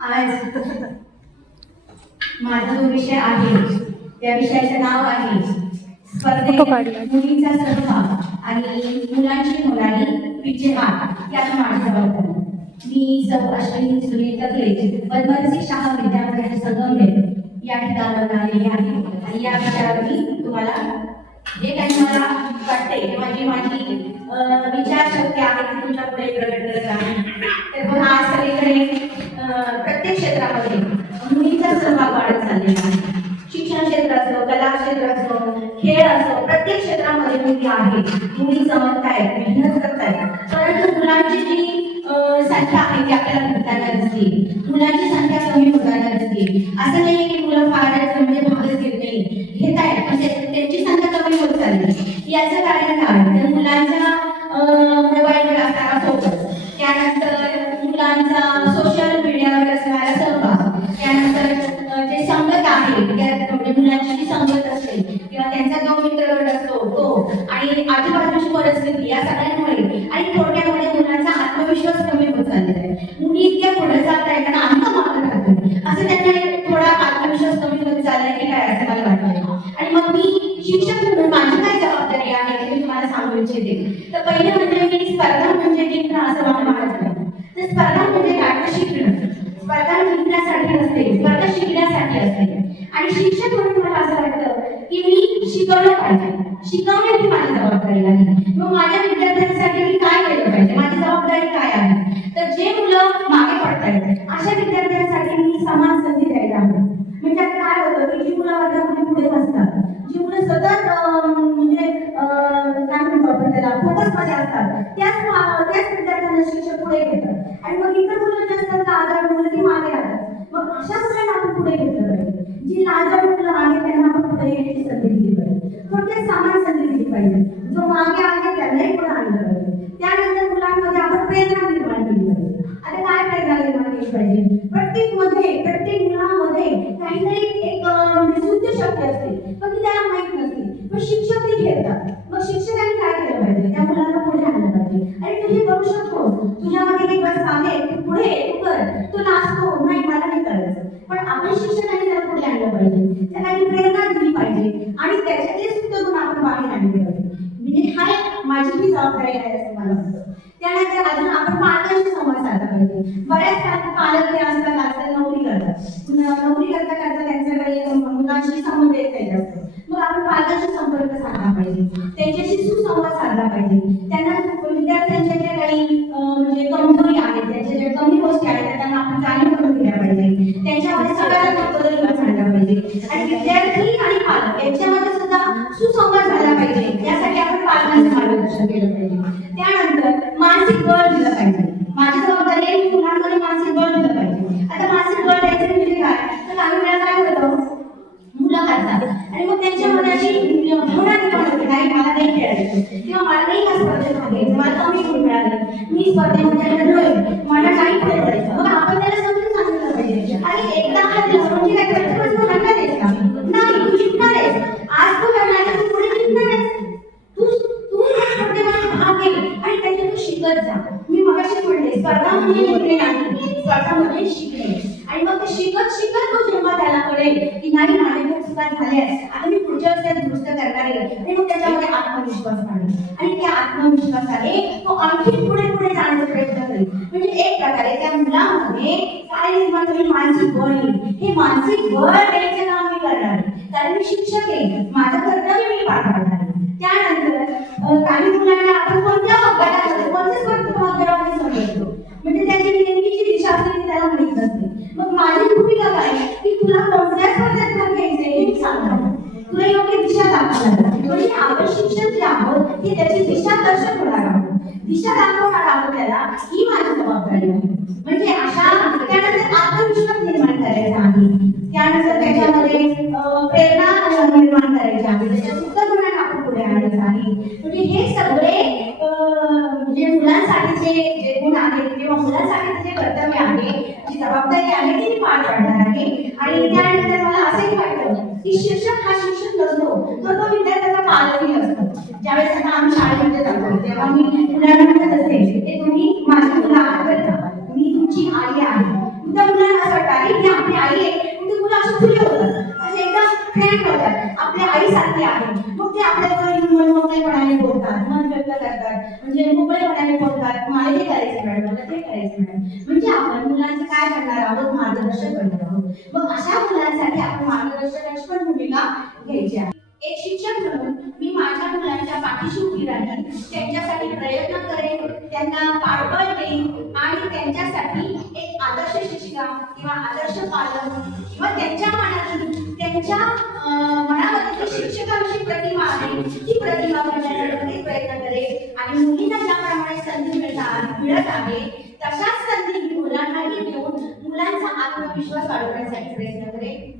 आज माझा जो विषय आहे त्या विषयाचं नाव आहे स्पर्धेत मुलींचा सहभाग आणि मुलांची होणारी पिछेहाट या माझ्या जबाबदारी. मी सौ अश्विनी सुनील तकले पद्मश्री शाखा विद्यापीठ संगमनेर या ठिकाणावर आलेली आहे आणि या विषयावर मी तुम्हाला जे काही मला वाटते किंवा जी माझी विचारशक्ती आहे ती तुमच्या पुढे प्रकट करत आहे. तर बघा आज सगळीकडे प्रत्येक क्षेत्रामध्ये मुलींचा सहभाग वाढत चाललेला आहे. शिक्षण क्षेत्र असो, कला क्षेत्र असो, खेळ असो, प्रत्येक क्षेत्रामध्ये मुली आहेत. मुली जमतायत, मेहनत करतायत. परंतु मुलांची जी संख्या आहे ती आपल्याला भेटताना दिसते. मुलांची संख्या कमी होताना दिसते. असं नाही की मुलं फारच म्हणजे भागच घेत नाही, घेत आहेत पण त्यांची संख्या कमी होत चालली. याचं कारण काय? तर मुलांच्या मोबाईलवर असणारा फोकस, त्यानंतर मुलांचा सोशल मीडियावर असणारा सहभाग, त्यानंतर जे संगत आहे म्हणजे मुलांची जी संगत असते किंवा त्यांचा जो मित्रगट असतो तो आणि आजूबाजूची परिस्थिती या सगळ्यांमुळे आणि थोडक्यामध्ये मुलांचा आत्मविश्वास कमी होत चाललेला आहे. मुली इतक्या पुढे जात आहेत आणि आमचं मागं राहतोय असं त्यांना थोडा आत्मविश्वास कमी होत चाललाय की काय असं मला वाटतं. आणि मग मी शिक्षक म्हणून माझी काय जबाबदारी आहे ते मी तुम्हाला सांगू इच्छिते. तर पहिलं म्हणजे मी स्पर्धा म्हणजे जिंकणं असं मला म्हणायचं. तर स्पर्धा म्हणजे काय? शिकणं. स्पर्धा जिंकण्यासाठी नसते, स्पर्धा शिकण्यासाठी असते. आणि शिक्षक म्हणून मला असं वाटतं की मी शिकवलं पाहिजे, शिकवणे ही माझी जबाबदारी आहे. मग माझ्या विद्यार्थ्यांसाठी मी काय केलं पाहिजे, माझी जबाबदारी काय आहे? तर जे मुलं मागे पडतायत अशा विद्यार्थ्यांसाठी मी समान संधी द्यायला हवी. म्हणजे काय होतं की जी मुलं वर्गामध्ये पुढे असतात, जी मुलं सतत म्हणजे काय म्हणतो आपण त्याला फोकसमध्ये असतात, त्याच विद्यार्थ्यांना शिक्षक पुढे घेतात आणि मग इतर मुलं जे असतात लाजाळू मुलं ती मागे राहतात. मग अशा मुलांना आपण पुढे घेतलं पाहिजे. जी लाजाळू मुलं आहे त्यांना आपण पुढे येण्याची संधी दिली पाहिजे. थोडक्यात समान संधी दिली पाहिजे. जो मागे आहे त्यांनाही पुढे आणलं पाहिजे. त्यानंतर मुलांमध्ये आपण प्रेरणा निर्माण केली पाहिजे. आता काय प्रेरणा निर्माण केली पाहिजे? प्रत्येक मुलामध्ये काहीतरी एक सुद्ध शक्ती असते पण ती त्याला माहित नसते. मग शिक्षक ती घेतात. मग शिक्षकांनी काय केलं पाहिजे? त्या मुलाला पुढे आणलं पाहिजे. आणि तू हे करू शकतो, तुझ्यामध्ये एक गरज आहे, तू पुढे तू कर, तू नाचतो नाही मला नाही करायचं. पण आपण शिक्षकांनी त्याला पुढे आणलं पाहिजे, त्याला प्रेरणा दिली पाहिजे आणि त्याच्यातले सुद्धा गुण आपण बाहेर आणले पाहिजे. म्हणजे हा माझी ही जबाबदारी आहे असं मला वाटतं. त्यानंतर अजून आपण पालकांशी संवाद साधला पाहिजे. बऱ्याच पालक हे असतात आजकाल नोकरी करता त्यांच्याकडे मुलांशी संबंध येत नाही जास्त. मग आपण पालकांशी संपर्क साधला पाहिजे, त्यांच्याशी सुसंवाद साधला पाहिजे. त्यांना विद्यार्थ्यांच्या ज्या काही म्हणजे कमजोरी आहेत, त्यांच्या ज्या कमी गोष्टी आहेत त्यांना आपण जाणीव करून दिल्या पाहिजे. त्यांच्यामध्ये सकारात्मक बदल घडून आणला पाहिजे आणि विद्यार्थी आणि पालक यांच्यामध्ये सुद्धा सुसंवाद झाला पाहिजे. यासाठी आपण पालकांचं मार्गदर्शन केलं पाहिजे. त्यानंतर मानसिक बळ दिलं पाहिजे. माझी जबाबदारी आहे की मुलांमध्ये मानसिक बळ दिलं पाहिजे. आता मानसिक बळ द्यायचं म्हणजे काय? तर काही वेळा काय होतं, मुलं हसतात आणि मग त्यांच्या मनाची भावना निर्माण होते, नाही मला नाही खेळायचं किंवा मला नाही या स्पर्धेत भाग घ्यायचा, मला कमी गुण मिळाले, मी स्पर्धेमध्ये रडलोय, मला नाही पुढे जायचं. मग आपण त्याला समजून सांगितलं पाहिजे आणि एकदा हरलं म्हणजे काय करायचं, तू हरला नाहीस का? नाही, तू जिंकणार आहेस. आज तू करणार आहेस, तू पुढे जिंकणार आहेस. तू या स्पर्धेमध्ये भाग घे आणि त्याच्यातून शिकत जा. मी मगाशी म्हणले स्पर्धा म्हणजे जिंकणे नाही, स्पर्धा म्हणजे शिकणे. आणि मग ते शिकत तो जेव्हा त्याला कळेल की नाही माझ्याकडे चुका झाल्या, आता मी पुढच्या वर्षात दुरुस्त करणार आहे आणि मग त्याच्यामध्ये आत्मविश्वास वाढेल आणि त्या आत्मविश्वासाने तो आणखी पुढे जाण्याचा प्रयत्न करेल. म्हणजे एक प्रकारे त्या मुलामध्ये काय निर्माण होईल, मानसिक बळ येईल. हे मानसिक बळ द्यायचं काम मी करणार आहे कारण मी शिक्षक आहे, माझं कर्तव्य मी पार पाडणार आहे. त्यानंतर काही मुलांना आपण कोणत्या गटामध्ये कोणत्या स्पर्धेत भाग घ्यावा हे समजतो, म्हणजे त्याची नेमकीची दिशा असते त्याला माहित नसते. मग माझी भूमिका काय की तुला कोणत्या स्पर्धेत भाग घ्यायचे हे मी सांगणार, तुला योग्य दिशा दाखवणार. म्हणजे आपण शिक्षक जे आहोत की त्याची दिशा दर्शक होणार आहोत, दिशा दाखवणार आहोत त्याला, ही माझी जबाबदारी आहे. म्हणजे अशा त्यानंतर आत्मविश्वास निर्माण करायचा आहे. त्यानंतर त्याच्यामध्ये प्रेरणा निर्माण करायची आहे, त्याच्या सुद्धा आपण पुढे आणायचं आहे. म्हणजे हे सगळे म्हणजे मुलांसाठीचे जे गुण आहेत किंवा मुलांसाठी जे कर्तव्य आहे, जी जबाबदारी आहे ती मी पार पाडणार आहे. आणि त्यानंतर मला असंही वाटतं की शिक्षक हा शिक्षक नसतो, तो विद्यार्थ्याचा पालकही असतो. ज्यावेळेस आता आम्ही शाळेमध्ये जातो तेव्हा मी मुलांना म्हणत असते की तुम्ही माझी मुलं आहात, मी तुमची आई आहे. त्या मुलांना आपली आई आहे, पण ती मुलं अशी खुले होतात, असे एकदम फ्रँक होतात, आपल्या आईसारखी आहे. मग ते आपल्याला मोकळेपणाने बोलतात, मन व्यक्त करतात, म्हणजे मोकळेपणाने बोलतात, मला हे करायचं मॅडम, मला ते करायचं मॅडम. म्हणजे आपण मुलांचं काय करणार आहोत, मार्गदर्शन करणार आहोत. मग अशा मुलांसाठी आपण मार्गदर्शकाची पण भूमिका घ्यायची आहे. एक शिक्षक म्हणून मी माझ्या मुलांच्या पाठीशी उभी राहीन, त्यांच्यासाठी प्रयत्न करेन, त्यांना पाठबळ देईन आणि त्यांच्यासाठी एक आदर्श शिक्षिका किंवा आदर्श पालक किंवा त्यांच्या मनातून त्यांच्या मनामध्ये जी शिक्षकाविषयी प्रतिमा आहे ती प्रतिमा करण्याचा नक्कीच प्रयत्न करेन. आणि मुलींना ज्याप्रमाणे संधी मिळत आहे तशाच संधी मुलांनाही देऊन मुलांचा आत्मविश्वास वाढवण्यासाठी प्रयत्न करेन.